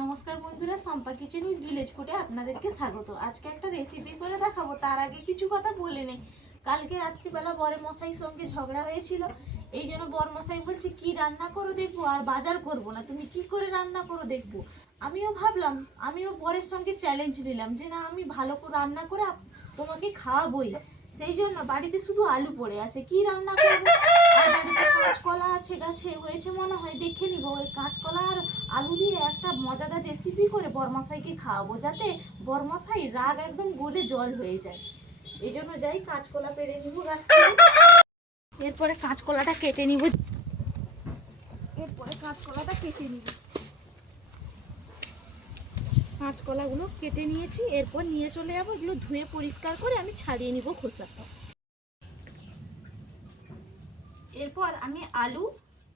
নমস্কার বন্ধুরা সম্পা kitchen with village ফুডে আপনাদেরকে স্বাগত। আজকে একটা রেসিপি করে দেখাবো, তার আগে কিছু কথা বলে নেই। কালকে রাত্রিবেলা বরে মশাইর সঙ্গে ঝগড়া হয়েছিল, এই জন্য বর মশাই বলছে, কি রান্না করো দেখব? আর বাজার করব না, তুমি কি করে রান্না করো দেখব? আমিও ভাবলাম, আমিও বরের সঙ্গে চ্যালেঞ্জ নিলাম যে, না, আমি ভালো করে রান্না করে তোমাকে খাওয়াবই। সেই জন্য বাড়িতে শুধু আলু পড়ে আছে। কি রান্না করব? আর বাড়িতে কাঁচকলা আছে গাছে, হয়েছে মনে হয় দেখে নিবো। ওই কাঁচকলা আর আলু দিয়ে একটা মজাদার রেসিপি করে বরমশাইকে খাওয়াবো, যাতে বরমশাই রাগ একদম গলে জল হয়ে যায়। এই জন্য যাই, কাঁচকলা পেরে নিব গাছ থেকে। এরপরে কাঁচকলাটা কেটে নিব। এরপরে কাঁচকলাটা কেটে নিব। কাঁচকলাগুলো কেটে নিয়েছি, এরপর নিয়ে চলে যাব। এগুলো ধুয়ে পরিষ্কার করে আমি ছাড়িয়ে নিব খোসাটা। এরপর আমি আলু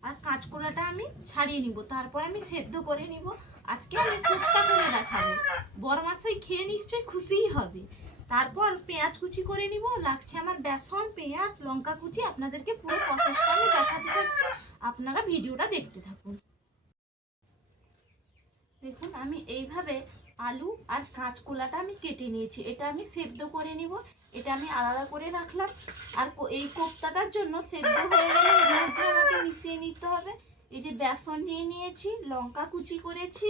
আর কাঁচকলাটা আমি ছাড়িয়ে নিব। তারপর আমি সেদ্ধ করে নিব। আজকে আমি কোপ্তা করে দেখাবো। বড় মাসাই খেয়ে নিশ্চয়ই খুশিই হবে। তারপর পেঁয়াজ কুচি করে নিব। লাগছে আমার বেসন, পেঁয়াজ, লঙ্কা কুচি। আপনাদেরকে পুরো প্রসেসটা আমি দেখাতে থাকছি। আপনারা ভিডিওটা দেখতে থাকুন। দেখুন, আমি এইভাবে আলু আর কাঁচকলাটা আমি কেটে নিয়েছি। এটা আমি সেদ্ধ করে নিব। এটা আমি আলাদা করে রাখলাম। আর এই কোপ্তাটার জন্য সেদ্ধ হয়ে গেলে মধ্যে আমাকে মিশিয়ে নিতে হবে। এই যে বেসন নিয়ে নিয়েছি, লঙ্কা কুচি করেছি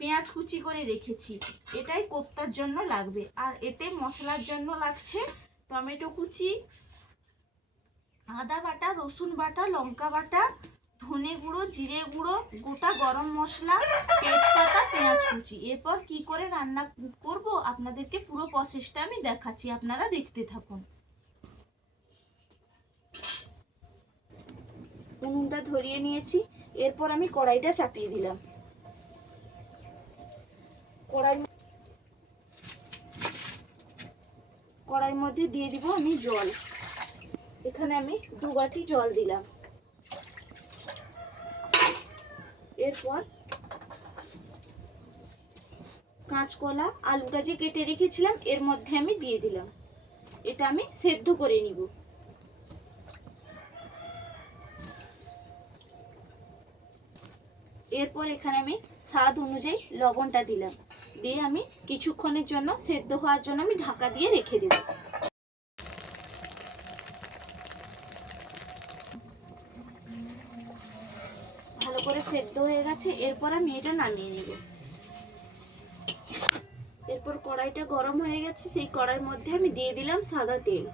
পেঁয়াজ কুচি করে রেখেছি। এটাই কোপ্তার জন্য লাগবে। আর এতে মশলার জন্য লাগছে টমেটো কুচি, আদা বাটা, রসুন বাটা, লঙ্কা বাটা ধনে গুঁড়ো, জিরে গুঁড়ো, গোটা গরম মশলা, তেজপাতা, পেঁয়াজ কুচি। এরপর কি করে রান্না করব? আপনাদেরকে পুরো প্রসেসটা আমি দেখাচ্ছি। আপনারা দেখতে থাকুন। উনুনটা ধরিয়ে নিয়েছি। এরপর আমি কড়াইটা চাপিয়ে দিলাম। কড়াই কড়াইয়ের মধ্যে দিয়ে দিব আমি জল। এখানে আমি দু বাটি জল দিলাম। এরপর কাঁচকলা, আলুটা যে কেটে রেখেছিলাম, এর মধ্যে আমি দিয়ে দিলাম। এটা আমি সেদ্ধ করে নিব। এরপর এখানে আমি স্বাদ অনুযায়ী লবণটা দিলাম। দিয়ে আমি কিছুক্ষণের জন্য সেদ্ধ হওয়ার জন্য আমি ঢাকা দিয়ে রেখে দেব। সেদ্ধ হয়ে গেছে, এরপর আমি এটা নামিয়ে নেব। এরপর কড়াইটা গরম হয়ে গেছে, সেই কড়াইয়ের মধ্যে আমি দিয়ে দিলাম সাদা তেল।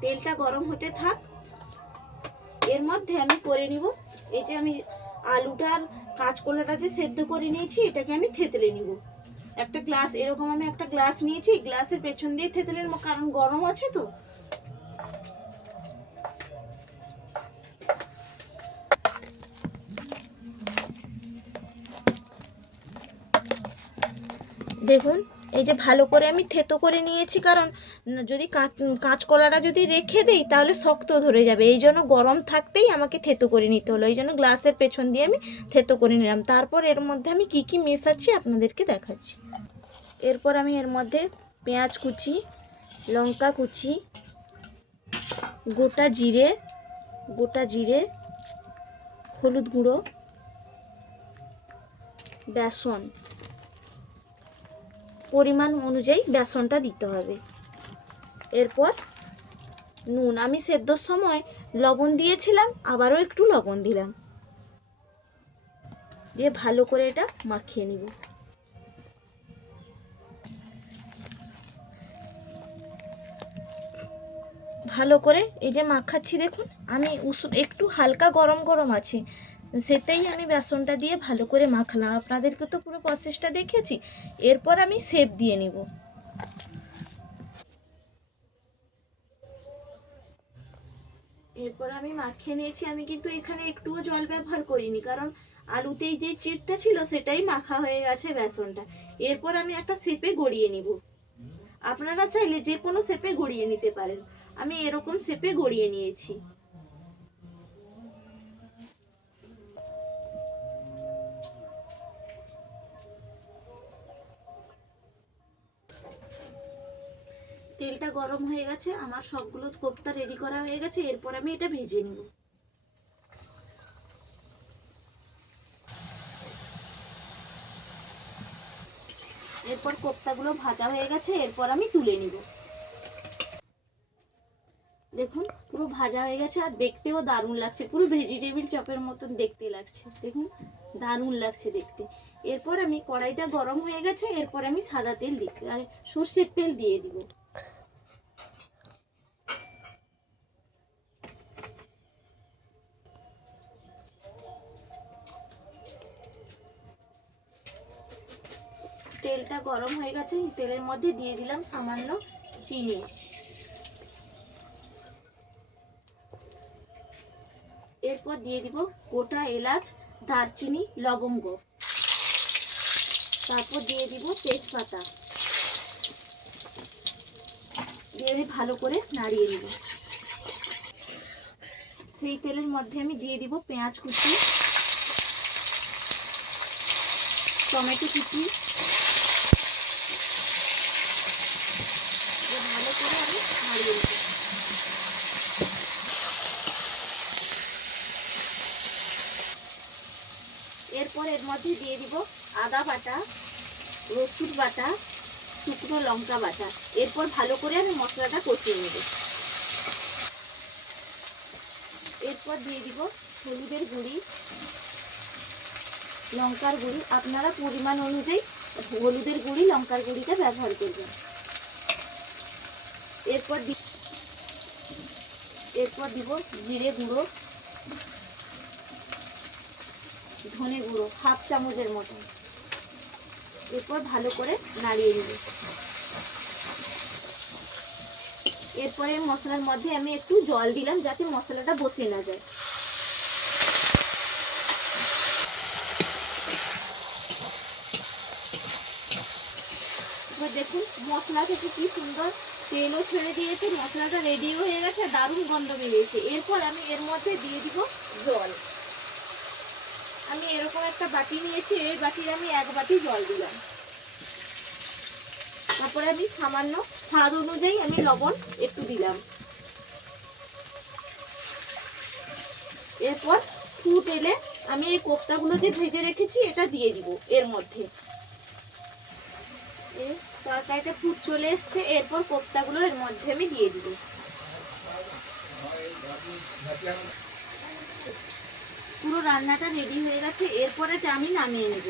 তেলটা গরম হতে থাক। এর মধ্যে আমি করে নিব, এই যে আমি আলুটার কাঁচকলাটা যে সেদ্ধ করে নিয়েছি, এটাকে আমি থেতলে নিব। একটা গ্লাস, এরকম আমি একটা গ্লাস নিয়েছি গ্লাসের পেছন দিয়ে থেতলে নেব কারণ গরম আছে তো দেখুন, এই যে ভালো করে আমি থেতো করে নিয়েছি, কারণ যদি কাঁচ, কাঁচকলাটা যদি রেখে দেই, তাহলে শক্ত ধরে যাবে। এই জন্য গরম থাকতেই আমাকে থেতো করে নিতে হলো। এই জন্য গ্লাসের পেছন দিয়ে আমি থেতো করে নিলাম। তারপর এর মধ্যে আমি কি কি মেশাচ্ছি আপনাদেরকে দেখাচ্ছি। এরপর আমি এর মধ্যে পেঁয়াজ কুচি, লঙ্কা কুচি, গোটা জিরে গোটা জিরে, হলুদ গুঁড়ো, বেসন। পরিমাণ অনুযায়ী বেসনটা দিতে হবে। এরপর নুন। আমি সেদ্ধর সময় লবণ দিয়েছিলাম, আবারও একটু লবণ দিলাম। দিয়ে ভালো করে এটা মাখিয়ে নিব। ভালো করে এই যে মাখাচ্ছি, দেখুন, আমি উষুন একটু হালকা গরম গরম আছে। সেটাই আমি বেসনটা দিয়ে ভালো করে মাখলাম। আপনাদেরকে তো পুরো প্রসেসটা দেখেছি। এরপর আমি সেপ দিয়ে নিব। এরপর আমি মাখিয়ে নিয়েছি। আমি কিন্তু এখানে একটুও জল ব্যবহার করিনি, কারণ আলুতেই যে চিটটা ছিল সেটাই মাখা হয়ে গেছে বেসনটা। এরপর আমি একটা সেপে গড়িয়ে নিব। আপনারা চাইলে যে কোনো সেপে গড়িয়ে নিতে পারেন। আমি এরকম সেপে গড়িয়ে নিয়েছি। তেলটা গরম হয়ে গেছে, আমার সবগুলো কোপ্তা রেডি করা হয়ে গেছে, এরপর আমি এটা ভেজে নিব। এরপর কোপ্তাগুলো ভাজা হয়ে গেছে, এরপর আমি তুলে নিব। দেখুন, পুরো ভাজা হয়ে গেছে, আর দেখতেও দারুণ লাগছে, পুরো ভেজিটেবিল চপের মতন দেখতে লাগছে। দেখুন, দারুণ লাগছে দেখতে। এরপর আমি কড়াইটা গরম হয়ে গেছে, এরপর আমি সাদা তেল দিই আর সর্ষের তেল দিয়ে দিব। তেলটা গরম হয়ে গেছে, তেলের মধ্যে দিয়ে দিলাম সামান্য চিনি। এরপর দিয়ে দিব গোটা এলাচ, দারচিনি, লবঙ্গ। তারপর দিয়ে দিব তেজপাতা। দিয়ে ভালো করে নাড়িয়ে নেব। সেই তেলের মধ্যে আমি দিয়ে দিব পেঁয়াজ কুচি, টমেটো কুচি দিয়ে ভালো করে আমি নাড়িয়ে নেব এরপর এর মধ্যে দিয়ে দিব আদা বাটা, রসুন বাটা, শুকনো লঙ্কা বাটা। এরপর ভালো করে আমি মশলাটা কষিয়ে নেব। এরপর দিয়ে দিব হলুদের গুঁড়ি, লঙ্কার গুঁড়ি। আপনারা পরিমাণ অনুযায়ী হলুদের গুঁড়ি, লঙ্কার গুঁড়িটা ব্যবহার করবেন। এরপর এরপর দিব জিরে গুঁড়ো, ধনে গুঁড়ো, হাফ চামচের মতো। এরপর ভালো করে নাড়িয়ে নেব। এরপরে মশলার মধ্যে আমি একটু জল দিলাম যাতে মশলাটা বসে না যায়। দেখুন মশলা থেকে কি সুন্দর তেলও ছেড়ে দিয়েছে, মশলাটা রেডিও হয়ে গেছে, দারুণ গন্ধ বেরিয়েছে। এরপর আমি এর মধ্যে দিয়ে দিব জল। আমি এরকম একটা বাটি নিয়েছি, এই বাটির আমি এক বাটি জল দিলাম। তারপরে আমি সামান্য স্বাদ অনুযায়ী আমি লবণ একটু দিলাম। এরপর ফুট এলে আমি এই কোপ্তাগুলো যে ভেজে রেখেছি, এটা দিয়ে দিব এর মধ্যে। তরকারিটা ফুট চলে এসছে, এরপর কোপ্তাগুলো এর মধ্যে আমি দিয়ে দিব। পুরো রান্নাটা রেডি হয়ে গেছে, এরপরে আমি নামিয়ে নেব।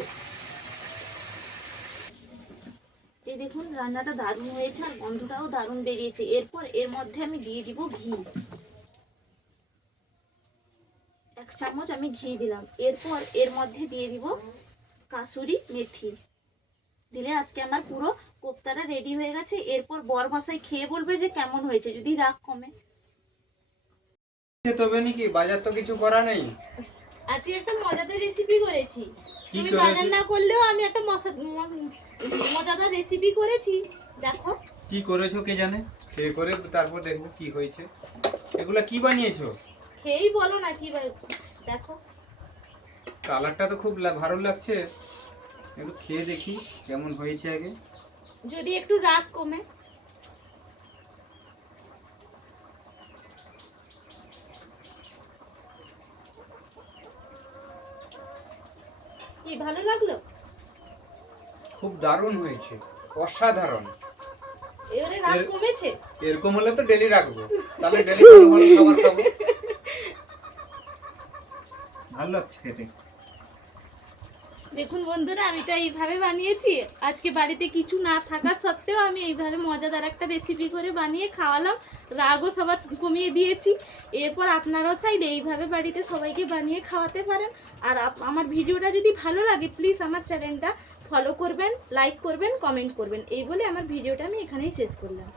এই দেখুন, রান্নাটা দারুণ হয়েছে আর গন্ধটাও দারুণ বেরিয়েছে। এরপর এর মধ্যে আমি দিয়ে দিব ঘি। এক চামচ আমি ঘি দিলাম। এরপর এর মধ্যে দিয়ে দিব কাসুরি মেথি। দিলে আজকে আমার পুরো কোপ্তাটা রেডি হয়ে গেছে। এরপর বর মশাই খেয়ে বলবে যে কেমন হয়েছে যদি রাগ কমে। তবে নাকি? বাজার তো কিছু করা নেই। আজকে একটা মজাদার রেসিপি করেছি। কি তুমি বাজার না করলেও আমি একটা মশা- মজাদার রেসিপি করেছি। দেখো। কি করেছ কে জানে? খেয়ে করে তারপর দেখব কি হয়েছে। এগুলা কি বানিয়েছো? খেয়েই বলো না কি দেখো। কালারটা তো খুব ভালো লাগছে। একটু খেয়ে দেখি কেমন হয়েছে আগে। যদি একটু রাগ কমে। কি ভালো লাগল? খুব দারুণ হয়েছে অসাধারণ। এবারে রাগ কমেছে? এরকম হলে তো ডেলি রাখব। তাহলে ডেলি ভালো ভালো খাবার খাব। ভালো লাগছে খেতে। দেখুন বন্ধুরা, আমি তো এইভাবে বানিয়েছি। আজকে বাড়িতে কিছু না থাকা সত্ত্বেও আমি এইভাবে মজাদার একটা রেসিপি করে বানিয়ে খাওয়ালাম। রাগও সবার কমিয়ে দিয়েছি। এরপর আপনারাও চাইলে এইভাবে বাড়িতে সবাইকে বানিয়ে খাওয়াতে পারেন। আর আমার ভিডিওটা যদি ভালো লাগে প্লিজ আমার চ্যানেলটা ফলো করবেন লাইক করবেন কমেন্ট করবেন। এই বলে আমার ভিডিওটা আমি এখানেই শেষ করলাম।